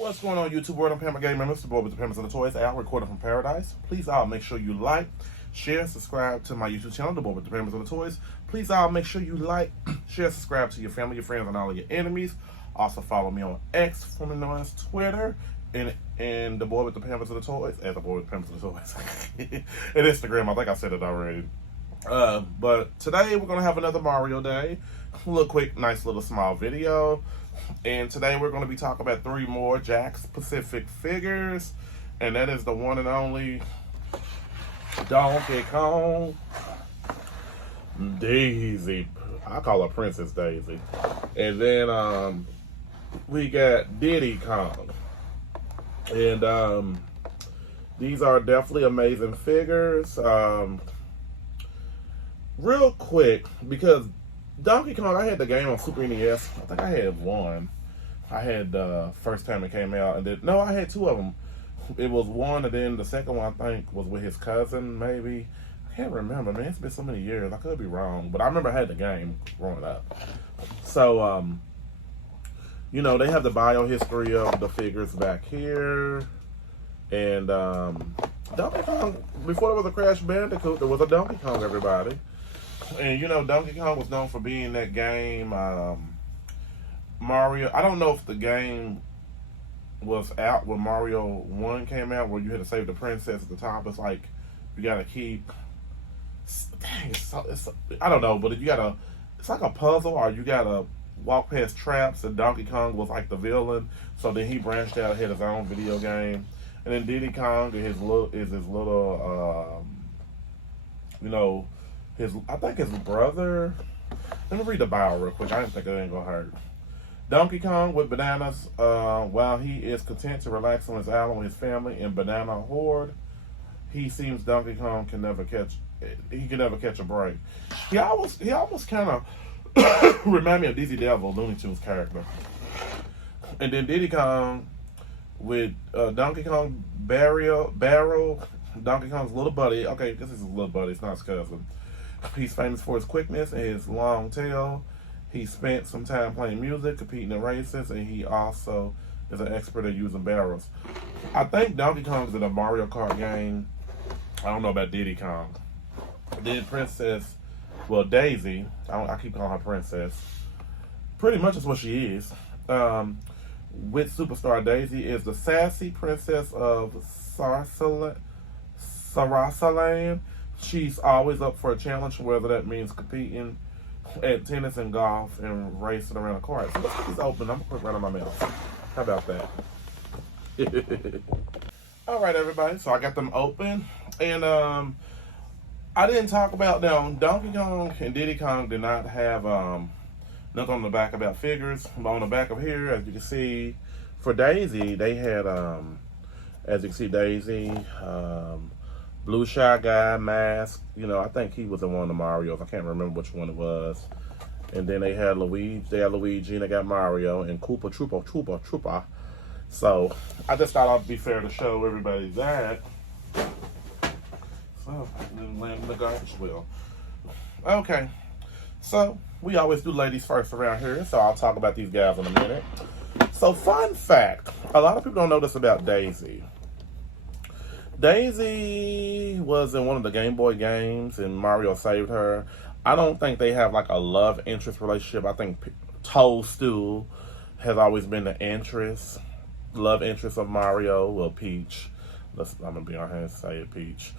What's going on, YouTube world? I'm Pamper Gamer, Mr. Boy with the Pampers and the Toys, out recording from Paradise. Please all make sure you like, share, subscribe to my YouTube channel, The Boy with the Pampers and the Toys. Please all make sure you like, share, subscribe to your family, your friends, and all of your enemies. Also follow me on X, formerly known as Twitter, and The Boy with the Pampers and the Toys, and The Boy with the Pampers and the Toys. And Instagram, I think I said it already. But today we're going to have another Mario Day. A little quick, nice little small video. And today we're going to be talking about 3 more Jakks Pacific figures. And that is the one and only Donkey Kong Daisy. I call her Princess Daisy. And then we got Diddy Kong. And these are definitely amazing figures. Real quick, because Donkey Kong, I had the game on Super NES. I think I had one. I had the first time it came out, and then no, I had 2 of them. It was one, and then the second one I think was with his cousin, maybe. I can't remember, man. It's been so many years. I could be wrong, but I remember I had the game growing up. So, you know, they have the bio history of the figures back here, and Donkey Kong. Before there was a Crash Bandicoot, there was a Donkey Kong. Everybody. And you know, Donkey Kong was known for being that game. Mario, I don't know if the game was out when Mario 1 came out, where you had to save the princess at the top. It's like you gotta keep. Dang, I don't know, but you gotta. It's like a puzzle, or you gotta walk past traps. And Donkey Kong was like the villain, so then he branched out, had his own video game, and then Diddy Kong is his little, you know. I think his brother. Let me read the bio real quick. I didn't think it ain't gonna hurt. Donkey Kong with bananas, while he is content to relax on his island with his family in Banana Horde, he seems Donkey Kong can never catch a break. He almost kind of remind me of Dizzy Devil, Looney Tunes character. And then Diddy Kong with Donkey Kong Barrel, Donkey Kong's little buddy. Okay, this is his little buddy. It's not his cousin. He's famous for his quickness and his long tail. He spent some time playing music, competing in races, and he also is an expert at using barrels. I think Donkey Kong's in a Mario Kart game. I don't know about Diddy Kong. Then Princess, well, Daisy, I keep calling her Princess. Pretty much is what she is. With Superstar Daisy is the sassy princess of Sarasaland. She's always up for a challenge, whether that means competing at tennis and golf and racing around a court. So let's get these open. I'm going to put it right in my mouth. How about that? All right, everybody. So I got them open. And I didn't talk about them. Donkey Kong and Diddy Kong did not have nothing on the back about figures. But on the back of here, as you can see, for Daisy, they had, as you can see, Daisy, Blue Shy Guy, Mask. You know, I think he was in one of the Marios. I can't remember which one it was. And then they had Luigi, and they got Mario, and Koopa Troopa. So, I just thought I'd be fair to show everybody that. So, then land in the garbage wheel. Okay. So, we always do ladies first around here, so I'll talk about these guys in a minute. So, fun fact. A lot of people don't know this about Daisy. Daisy was in one of the Game Boy games, and Mario saved her. I don't think they have like a love interest relationship. I think Toadstool has always been the love interest of Mario. Well, Peach. I'm gonna be on here and say it, Peach.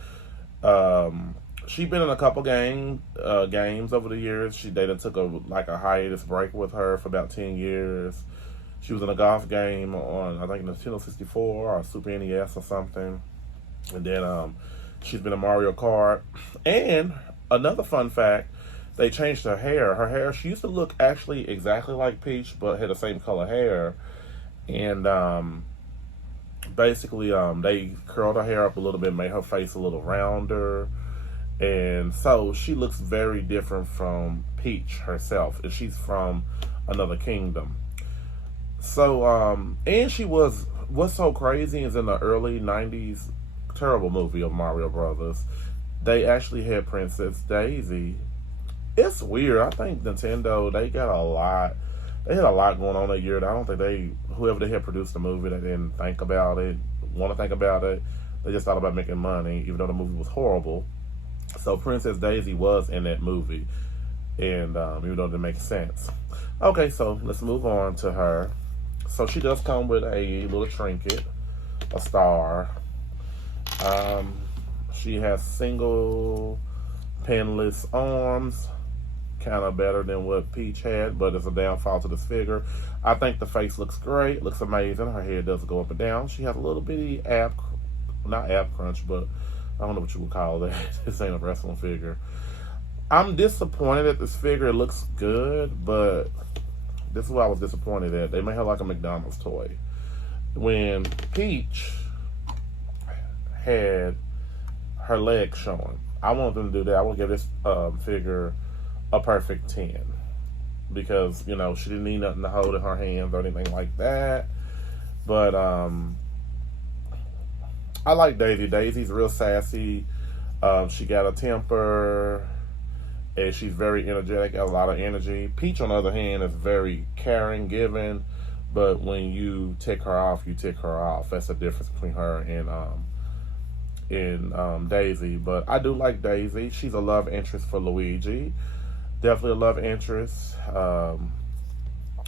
She's been in a couple games over the years. They took a hiatus break with her for about 10 years. She was in a golf game on, I think, Nintendo 64 or Super NES or something. And then she's been in Mario Kart. And another fun fact, they changed her hair. Her hair, she used to look actually exactly like Peach, but had the same color hair. And basically, they curled her hair up a little bit, made her face a little rounder. And so she looks very different from Peach herself. And she's from another kingdom. So, and what's so crazy is in the early 90s, terrible movie of Mario Brothers, they actually had Princess Daisy. It's weird. I think Nintendo, they got a lot They had a lot going on that year. I don't think whoever they had produced the movie, they didn't think about it, want to think about it. They just thought about making money, even though the movie was horrible. So Princess Daisy was in that movie, and even though it didn't make sense. Okay, so let's move on to her. So she does come with a little trinket, a star. She has single pinless arms, kind of better than what Peach had, but it's a downfall to this figure. I think the face looks great, looks amazing. Her head does go up and down. She has a little bitty not ab crunch, but I don't know what you would call that. This ain't a wrestling figure. I'm disappointed at this figure. It looks good, but this is what I was disappointed at. They made her like a McDonald's toy. When Peach had her legs showing, I want them to do that. I will give this figure a perfect 10 because, you know, she didn't need nothing to hold in her hands or anything like that. But I like Daisy. Daisy's real sassy. She got a temper, and she's very energetic, got a lot of energy. Peach, on the other hand, is very caring, giving, but when you tick her off, you tick her off. That's the difference between her and Daisy. But I do like Daisy. She's a love interest for Luigi. Definitely a love interest.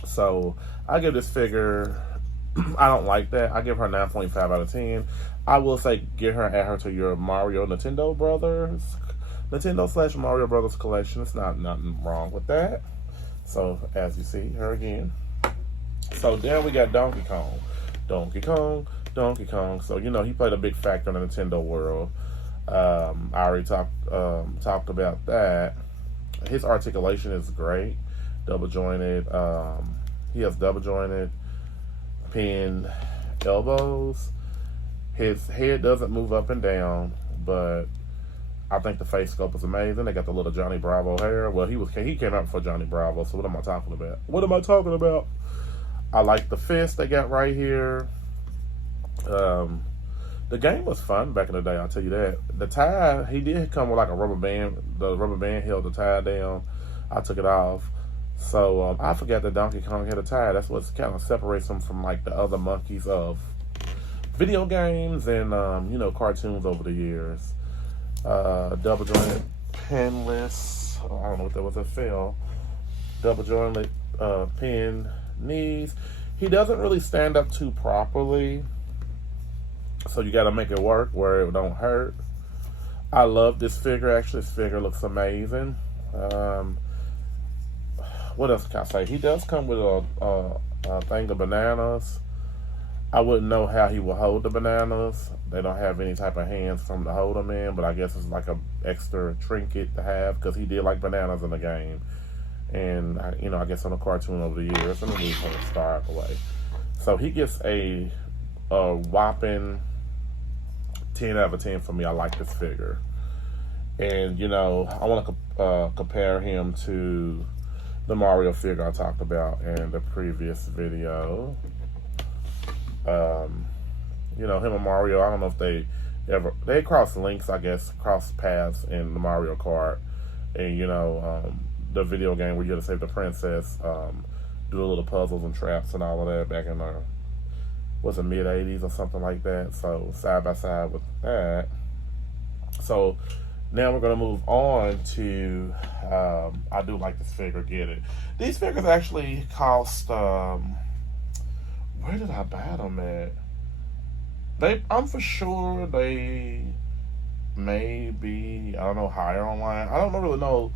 So I give this figure, I don't like that. I give her 9.5 out of 10. I will say add her to your Nintendo / Mario Brothers collection. It's nothing wrong with that. So as you see, her again. So then we got Donkey Kong. So you know he played a big factor in the Nintendo world. I already talked about that. His articulation is great. Double jointed. He has double jointed pinned elbows. His head doesn't move up and down, but I think the face sculpt is amazing. They got the little Johnny Bravo hair. Well, he came out before Johnny Bravo, so what am I talking about? I like the fist they got right here. The game was fun back in the day, I'll tell you that. The tie, he did come with like a rubber band. The rubber band held the tie down. I took it off. So I forgot that Donkey Kong had a tie. That's what kind of separates him from like the other monkeys of video games and you know, cartoons over the years. Double jointed pinless. I don't know what that was. That fell. Double jointed pin knees. He doesn't really stand up too properly, so you got to make it work where it don't hurt. I love this figure. Actually, this figure looks amazing. What else can I say? He does come with a thing of bananas. I wouldn't know how he will hold the bananas. They don't have any type of hands for him to hold them in, but I guess it's like a extra trinket to have because he did like bananas in the game. And, you know, I guess on a cartoon over the years, let me move her star out the way. So he gets a whopping 10 out of 10 for me. I like this figure. And, you know, I want to compare him to the Mario figure I talked about in the previous video. You know, him and Mario, I don't know if they cross links, I guess, cross paths in the Mario Kart. And, you know, the video game where you had to save the princess, do the little puzzles and traps and all of that back in the, was it mid-80s or something like that. So side by side with that. So now we're going to move on to, I do like this figure, get it. These figures actually cost, where did I buy them at? I'm for sure they may be, I don't know, higher online. I don't really know.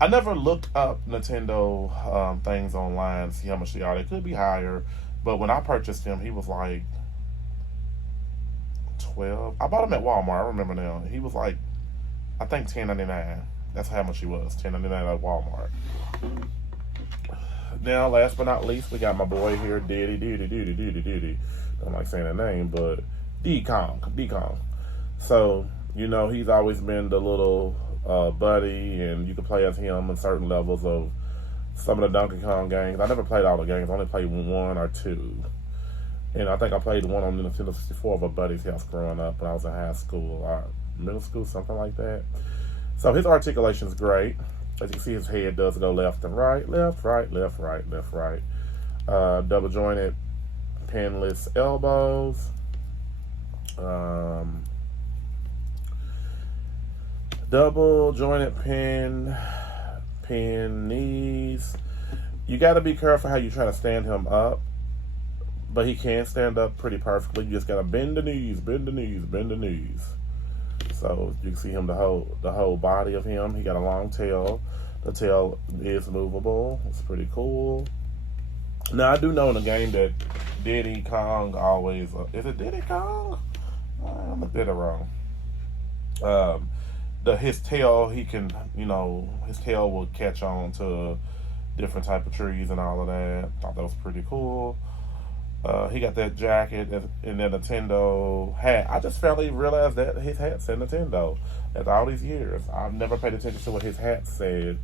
I never looked up Nintendo things online to see how much they are. They could be higher, but when I purchased him, he was like 12. I bought him at Walmart. I remember now. He was like, I think $10.99. That's how much he was. $10.99 at Walmart. Now, last but not least, we got my boy here, Diddy. Don't like saying that name, but Diddy Kong. So, you know, he's always been the little buddy, and you can play as him in certain levels of some of the Donkey Kong games. I never played all the games. I only played 1 or 2. And I think I played one on the Nintendo 64 of a buddy's house growing up when I was in high school or middle school, something like that. So his articulation is great. As you can see, his head does go left and right, left, right, left, right, left, right. Double jointed pinless elbows. Double jointed pin knees. You got to be careful how you try to stand him up, but he can stand up pretty perfectly. You just got to bend the knees, bend the knees, bend the knees. So you can see him, the whole body of him. He got a long tail. The tail is movable. It's pretty cool. Now I do know in the game that Diddy Kong always is it Diddy Kong? I'm a bit wrong. His tail, he can, his tail will catch on to different type of trees and all of that. Thought that was pretty cool. He got that jacket and that Nintendo hat. I just finally realized that his hat said Nintendo after all these years. I've never paid attention to what his hat said,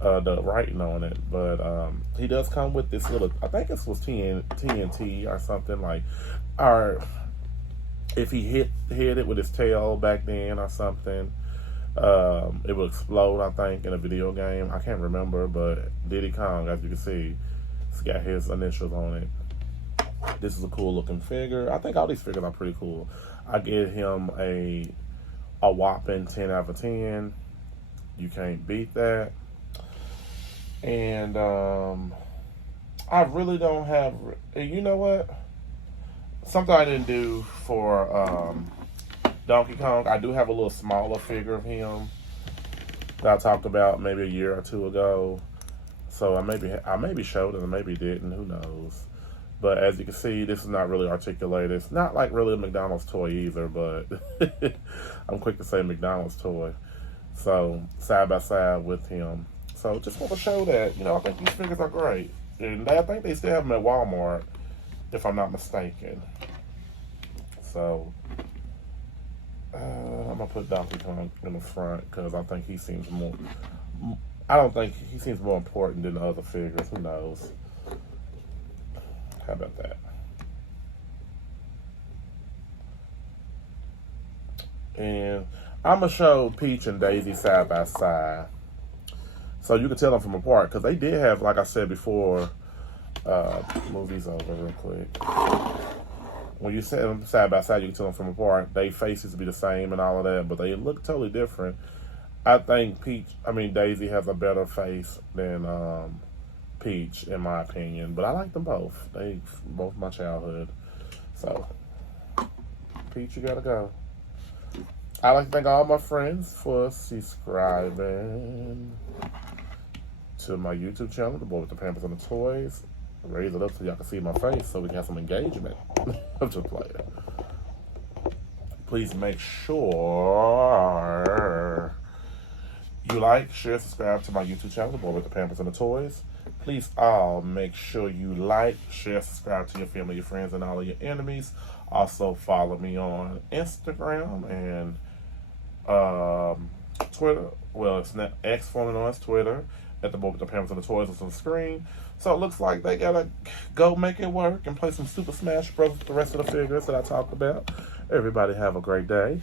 the writing on it. But he does come with this little, I think it was TNT or something like, or if he hit it with his tail back then or something, it will explode, I think, in a video game. I can't remember, but Diddy Kong, as you can see, it's got his initials on it. This is a cool looking figure. I think all these figures are pretty cool. I give him a whopping 10 out of 10. You can't beat that. And I really don't have, you know what? Something I didn't do for Donkey Kong, I do have a little smaller figure of him that I talked about maybe a year or two ago. So I maybe showed it and maybe didn't, who knows. But as you can see, this is not really articulated. It's not like really a McDonald's toy either, but I'm quick to say McDonald's toy. So side by side with him. So just want to show that, I think these figures are great. And I think they still have them at Walmart, if I'm not mistaken. So I'm gonna put Donkey Kong in the front because I think he seems more. I don't think he seems more important than the other figures. Who knows? How about that? And I'm gonna show Peach and Daisy side by side, so you can tell them from apart because they did have, like I said before. Movies over real quick. When you set them side by side, you can tell them from apart. They faces be the same and all of that, but they look totally different. I think Daisy has a better face than Peach, in my opinion. But I like them both. They both my childhood. So, Peach, you gotta go. I'd like to thank all my friends for subscribing to my YouTube channel, The Boy with the Pampers and the Toys. Raise it up so y'all can see my face so we can have some engagement. I'm just playing. Please make sure you like, share, subscribe to my YouTube channel, The Boy with the Pampers and the Toys. Please all make sure you like, share, subscribe to your family, your friends, and all of your enemies. Also follow me on Instagram and Twitter. Well, it's not X, formerly known as Twitter, at The Boy with the Pampers and the Toys on the screen. So it looks like they gotta go make it work and play some Super Smash Bros. With the rest of the figures that I talked about. Everybody have a great day.